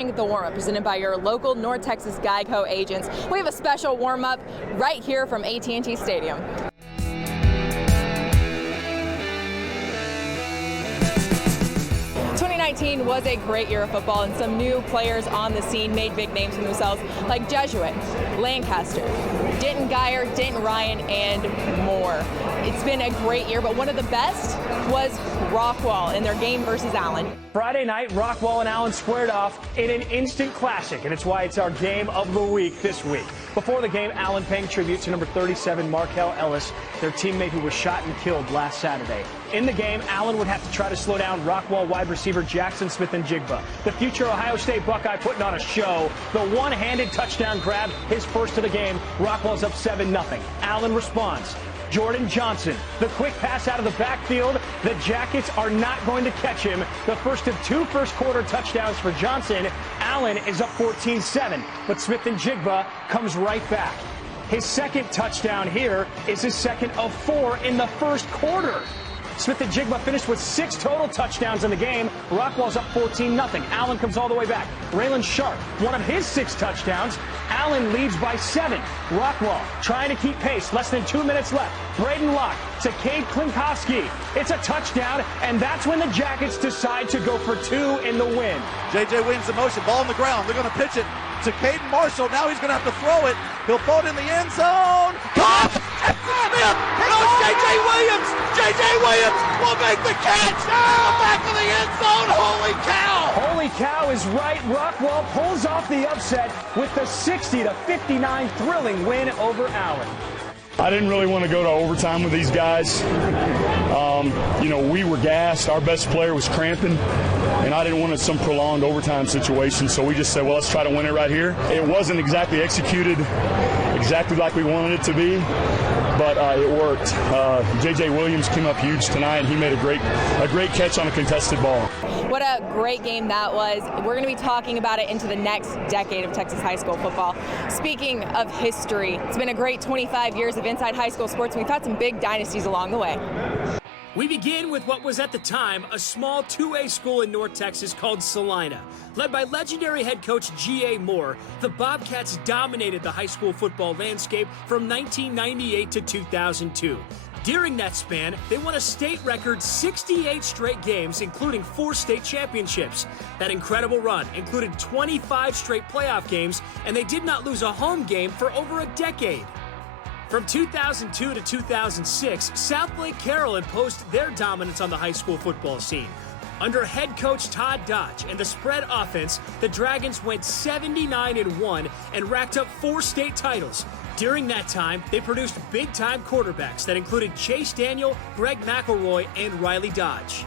The warm-up presented by your local North Texas GEICO agents. We have a special warm-up right here from AT&T Stadium. Was a great year of football, and some new players on the scene made big names for themselves, like Jesuit, Lancaster, Denton Geyer, Denton Ryan, and more. It's been a great year, but one of the best was Rockwall in their game versus Allen. Friday night, Rockwall and Allen squared off in an instant classic, and it's why it's our game of the week this week. Before the game, Allen paying tribute to number 37, Markel Ellis, their teammate who was shot and killed last Saturday. In the game, Allen would have to try to slow down Rockwall wide receiver Jackson Smith-Njigba. The future Ohio State Buckeye putting on a show. The one-handed touchdown grab, his first of the game. Rockwall's up 7-0. Allen responds. Jordan Johnson, the quick pass out of the backfield. The Jackets are not going to catch him. The first of two first-quarter touchdowns for Johnson. Allen is up 14-7, but Smith-Njigba comes right back. His second touchdown here is his second of 4 in the first quarter. Smith-Njigba finished with 6 total touchdowns in the game. Rockwall's up 14-0. Allen comes all the way back. Raylan Sharp, one of his 6 touchdowns. Allen leads by 7. Rockwall trying to keep pace. Less than 2 minutes left. Braden Locke to Cade Klinkowski. It's a touchdown, and that's when the Jackets decide to go for 2 in the win. J.J. Williams in motion. Ball on the ground. They're going to pitch it to Caden Marshall. Now he's going to have to throw it. He'll throw it in the end zone. Caught! Smith! No, J.J. Williams! J.J. Williams will make the catch! Back to the end zone! Holy cow! Holy cow is right. Rockwall pulls off the upset with the 60-59 thrilling win over Allen. I didn't really want to go to overtime with these guys. We were gassed. Our best player was cramping, and I didn't want some prolonged overtime situation, so we just said, well, let's try to win it right here. It wasn't exactly executed exactly like we wanted it to be, but it worked. J.J. Williams came up huge tonight, and he made a great catch on a contested ball. What a great game that was. We're going to be talking about it into the next decade of Texas high school football. Speaking of history, it's been a great 25 years of inside high school sports, and we've had some big dynasties along the way. We begin with what was at the time a small 2A school in North Texas called Salina. Led by legendary head coach G.A. Moore, the Bobcats dominated the high school football landscape from 1998 to 2002. During that span, they won a state record 68 straight games, including 4 state championships. That incredible run included 25 straight playoff games, and they did not lose a home game for over a decade. From 2002 to 2006, South Lake Carroll imposed their dominance on the high school football scene. Under head coach Todd Dodge and the spread offense, the Dragons went 79-1 and racked up 4 state titles. During that time, they produced big-time quarterbacks that included Chase Daniel, Greg McElroy, and Riley Dodge.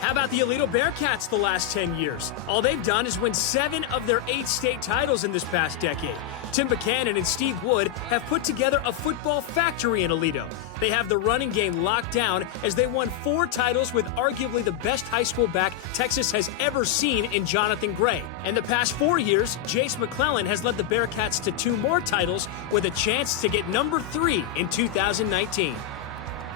How about the Aledo Bearcats the last 10 years? All they've done is win 7 of their 8 state titles in this past decade. Tim Buchanan and Steve Wood have put together a football factory in Aledo. They have the running game locked down as they won 4 titles with arguably the best high school back Texas has ever seen in Jonathan Gray. In the past 4 years, Jace McClellan has led the Bearcats to 2 more titles with a chance to get number 3 in 2019.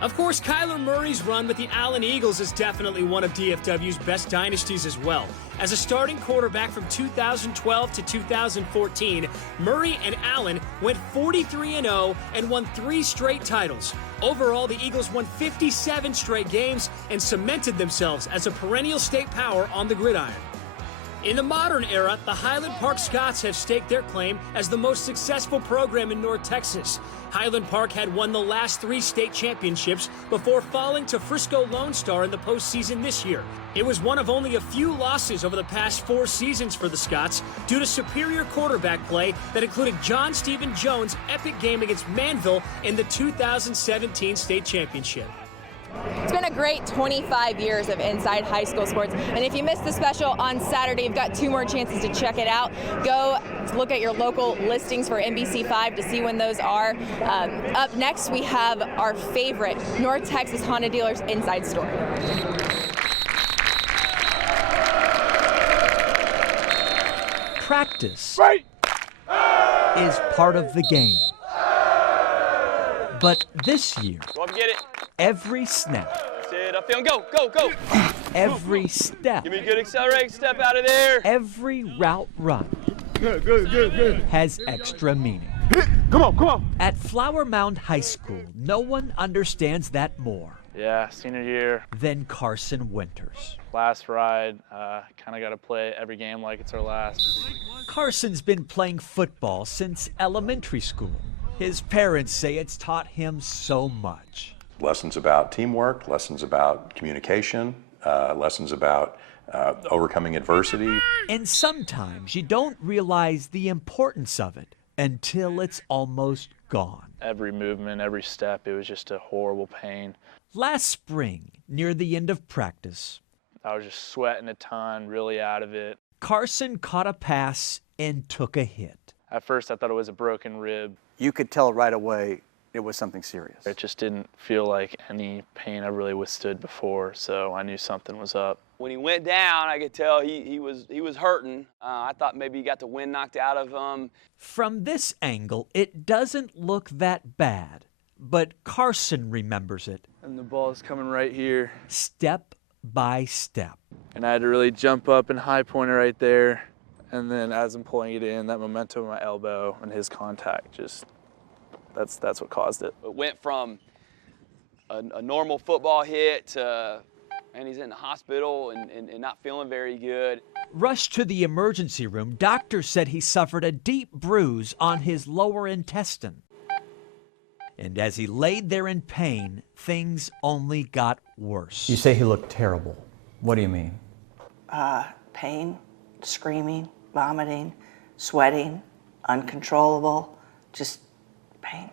Of course, Kyler Murray's run with the Allen Eagles is definitely one of DFW's best dynasties as well. As a starting quarterback from 2012 to 2014, Murray and Allen went 43-0 and won 3 straight titles. Overall, the Eagles won 57 straight games and cemented themselves as a perennial state power on the gridiron. In the modern era, the Highland Park Scots have staked their claim as the most successful program in North Texas. Highland Park had won the last 3 state championships before falling to Frisco Lone Star in the postseason this year. It was one of only a few losses over the past 4 seasons for the Scots due to superior quarterback play that included John Stephen Jones' epic game against Manville in the 2017 state championship. It's been a great 25 years of inside high school sports, and if you missed the special on Saturday, you've got 2 more chances to check it out. Go look at your local listings for NBC5 to see when those are. Up next, we have our favorite North Texas Honda dealers inside story. Practice is part of the game. But this year, every snap Sit up there and go, go, go. Every step, Give me a good accelerating step out of there. every route run has extra meaning. Come on. At Flower Mound High School, no one understands that more Yeah, senior year, than Carson Winters. last ride, kind of got to play every game like it's our last. Carson's been playing football since elementary school. His parents say it's taught him so much. Lessons about teamwork, lessons about communication, lessons about overcoming adversity. And sometimes you don't realize the importance of it until it's almost gone. Every movement, every step, it was just a horrible pain. Last spring, near the end of practice, I was just sweating a ton, really out of it. Carson caught a pass and took a hit. At first, I thought it was a broken rib. You could tell right away it was something serious. It just didn't feel like any pain I really withstood before, so I knew something was up. When he went down, I could tell he was hurting. I thought maybe he got the wind knocked out of him. From this angle, it doesn't look that bad, but Carson remembers it And the ball's coming right here. step by step. And I had to really jump up and high point it right there. And then as I'm pulling it in, that momentum of my elbow and his contact, just, that's what caused it. It went from a normal football hit to, and he's in the hospital and not feeling very good. Rushed to the emergency room, doctors said he suffered a deep bruise on his lower intestine. And as he laid there in pain, things only got worse. You say he looked terrible. What do you mean? Pain, screaming, vomiting, sweating, uncontrollable, just pain.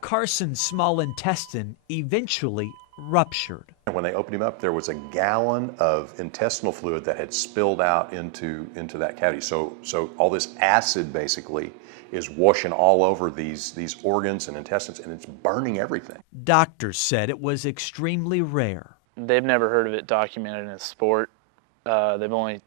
Carson's small intestine eventually ruptured. When they opened him up, there was a gallon of intestinal fluid that had spilled out into that cavity. So all this acid basically is washing all over these organs and intestines, and it's burning everything. Doctors said it was extremely rare. They've never heard of it documented in a sport. They've only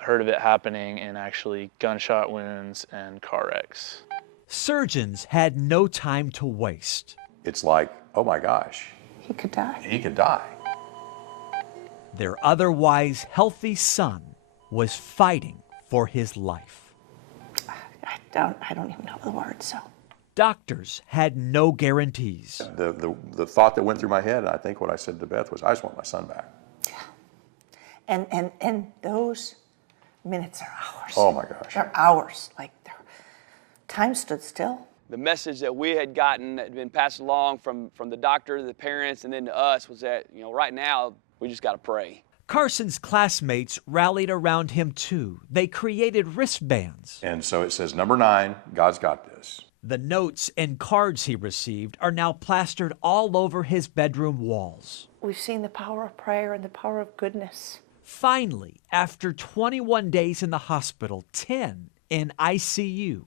heard of it happening in actually gunshot wounds and car wrecks. Surgeons had no time to waste. It's like, oh my gosh, He could die. he could die. Their otherwise healthy son was fighting for his life. I don't even know the words, so. Doctors had no guarantees. The thought that went through my head, and I think what I said to Beth was, I just want my son back. And those minutes are hours. Oh my gosh. They're hours. Like, time stood still. The message that we had gotten that had been passed along from the doctor to the parents and then to us was that, right now we just got to pray. Carson's classmates rallied around him too. They created wristbands. And so it says, number 9, God's got this. The notes and cards he received are now plastered all over his bedroom walls. We've seen the power of prayer and the power of goodness. Finally, after 21 days in the hospital, 10 in ICU,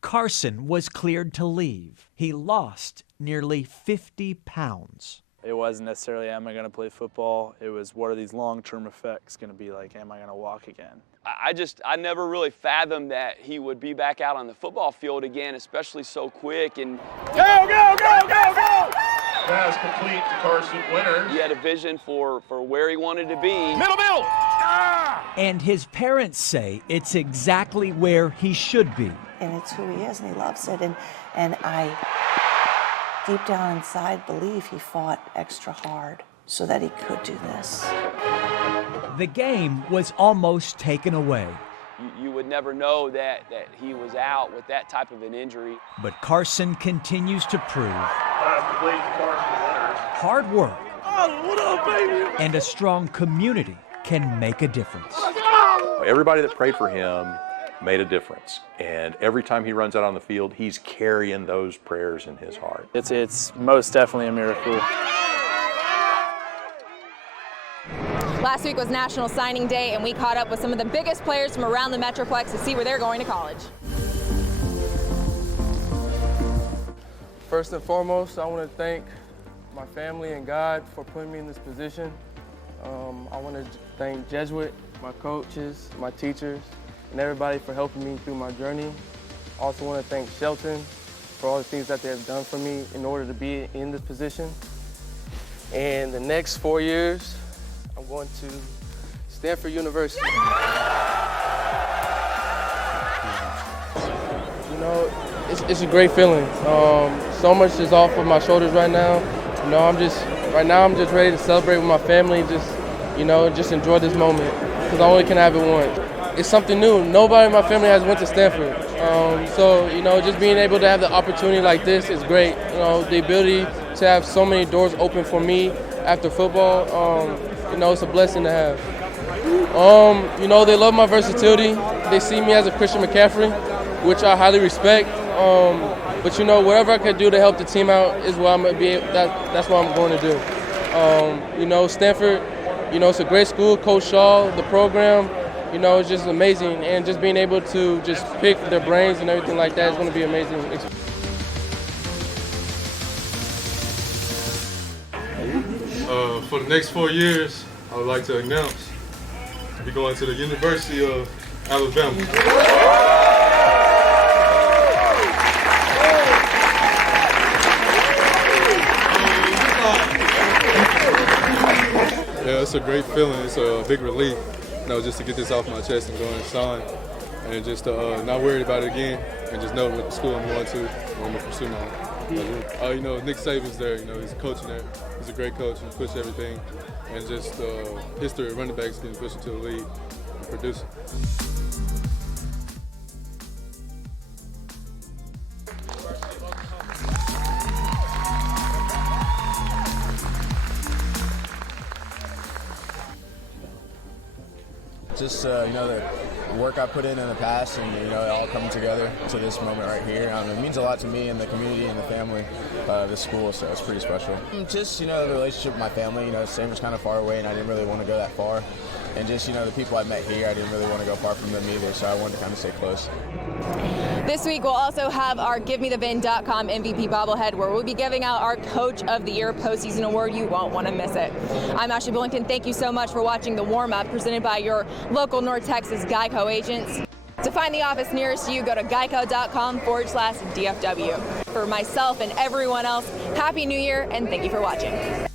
Carson was cleared to leave. He lost nearly 50 pounds. It wasn't necessarily, am I going to play football? It was, what are these long-term effects going to be like? Am I going to walk again? I never really fathomed that he would be back out on the football field again, especially so quick. And Go! Pass complete to Carson Winters. he had a vision for where he wanted to be. Middle! And his parents say it's exactly where he should be. And it's who he is, and he loves it. And I, deep down inside, believe he fought extra hard so that he could do this. The game was almost taken away. You would never know that he was out with that type of an injury. But Carson continues to prove hard work and a strong community can make a difference. Everybody that prayed for him made a difference. And every time he runs out on the field, he's carrying those prayers in his heart. It's most definitely a miracle. Last week was National Signing Day, and we caught up with some of the biggest players from around the Metroplex to see where they're going to college. First and foremost, I want to thank my family and God for putting me in this position. I want to thank Jesuit, my coaches, my teachers, and everybody for helping me through my journey. I also want to thank Shelton for all the things that they have done for me in order to be in this position. And the next 4 years, I'm going to Stanford University. You know, it's a great feeling. So much is off of my shoulders right now. You know, I'm just ready to celebrate with my family. Just enjoy this moment because I only can have it once. It's something new. Nobody in my family has went to Stanford. So, you know, just being able to have the opportunity like this is great. You know, the ability to have so many doors open for me after football, you know, it's a blessing to have. You know, they love my versatility. They see me as a Christian McCaffrey, which I highly respect. But, you know, whatever I can do to help the team out is what I'm going to be. That's what I'm going to do. You know, Stanford, you know, it's a great school. Coach Shaw, the program, you know, it's just amazing. And just being able to just pick their brains and everything like that is going to be amazing. For the next 4 years, I would like to announce I'll be going to the University of Alabama. Yeah, it's a great feeling. It's a big relief, you know, just to get this off my chest and go and sign, and just not worry about it again, and just know what school I'm going to, what I'm going to pursue now. You know, Nick Saban's there. You know, he's coaching there. He's a great coach. He pushed everything, and just history of running backs getting pushed into the league and producing. Just, you know, the work I put in the past and, you know, it all coming together to this moment right here. It means a lot to me and the community and the family of this school, so it's pretty special. Just, you know, the relationship with my family, you know, Stanford's kind of far away and I didn't really want to go that far. And just, you know, the people I met here, I didn't really want to go far from them either, so I wanted to kind of stay close. This week we'll also have our GiveMeTheVin.com MVP bobblehead where we'll be giving out our Coach of the Year postseason award. You won't want to miss it. I'm Ashley Billington. Thank you so much for watching the Warmup presented by your local North Texas GEICO agents. To find the office nearest you, go to geico.com/DFW. For myself and everyone else, Happy New Year and thank you for watching.